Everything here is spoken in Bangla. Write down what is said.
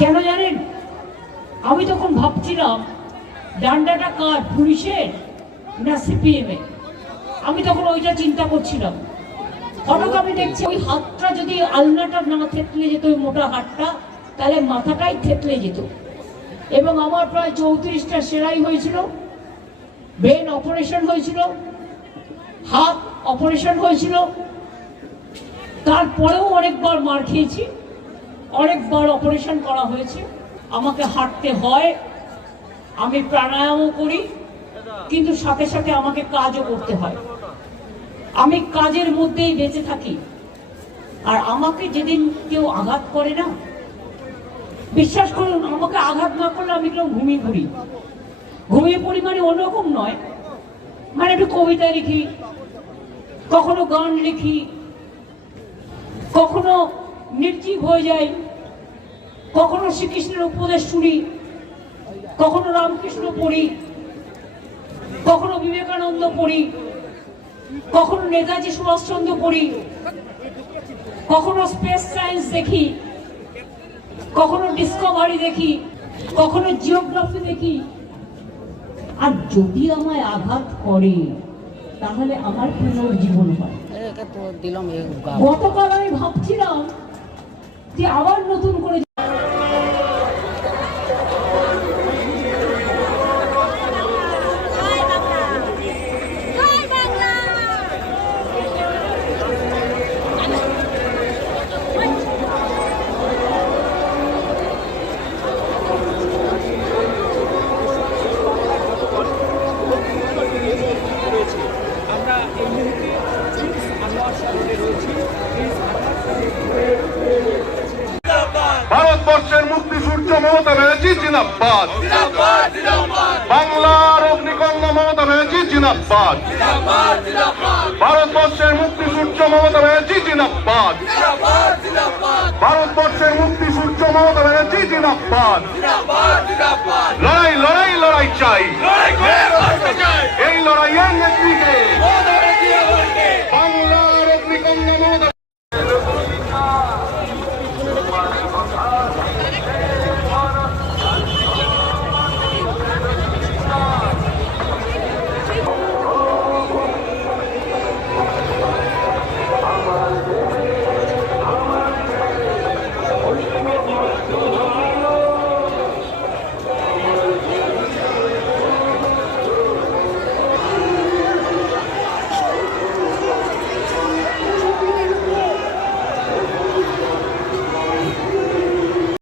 কেন জানেন? আমি তখন ভাবছিলাম ডান্ডাটা কার, পুলিশের না সিপিএম এর। আমি তখন ওইটা চিন্তা করছিলাম। হঠাৎ আমি দেখছি ওই হাতটা যদি আলনাটা না থেতলে যেত, ওই মোটা হাতটা, তাহলে মাথাটাই থেতলে যেত। এবং আমার প্রায় 34টা সেলাই হয়েছিল, ব্রেন অপারেশন হয়েছিল, হাত অপারেশন হয়েছিল। তারপরেও অনেকবার মার খেয়েছি, অনেকবার অপারেশন করা হয়েছে। আমাকে হাঁটতে হয়, আমি প্রাণায়ামও করি, কিন্তু সাথে সাথে আমাকে কাজও করতে হয়। আমি কাজের মধ্যেই বেঁচে থাকি। আর আমাকে যেদিন কেউ আঘাত করে না, বিশ্বাস করুন, আমাকে আঘাত না করলে আমি কেউ ঘুমিয়ে পড়ি। ঘুমিয়ে পড়ি মানে অন্যরকম নয়, মানে একটু কবিতা লিখি, কখনো গান লিখি, কখনো নির্জীব হয়ে যাই, কখনো শ্রীকৃষ্ণের উপদেশ শুনি, কখনো রামকৃষ্ণ পড়ি, কখনো বিবেকানন্দ পড়ি, কখনো নেতাজি সুভাষচন্দ্র পড়ি, কখনো স্পেস সায়েন্স দেখি, কখনো ডিসকভারি দেখি, কখনো জিওগ্রাফি দেখি। আর যদি আমায় আঘাত করে তাহলে আমার পুনর্জীবন হয়। গতকাল আমি ভাবছিলাম যে আবার নতুন করে ভারতবর্ষের মুক্তি সূর্য মমতা ব্যানার্জি জিন্দাবাদ, বাংলার অগ্নিকন্যা মমতা ব্যানার্জি জিন্দাবাদ, ভারতবর্ষের মুক্তি সূর্য মমতা ব্যানার্জি জিন্দাবাদ, ভারতবর্ষের মুক্তি সূর্য মমতা ব্যানার্জি জিন্দাবাদ। লড়াই লড়াই লড়াই চাই, এই লড়াইয়ের নেতৃত্বে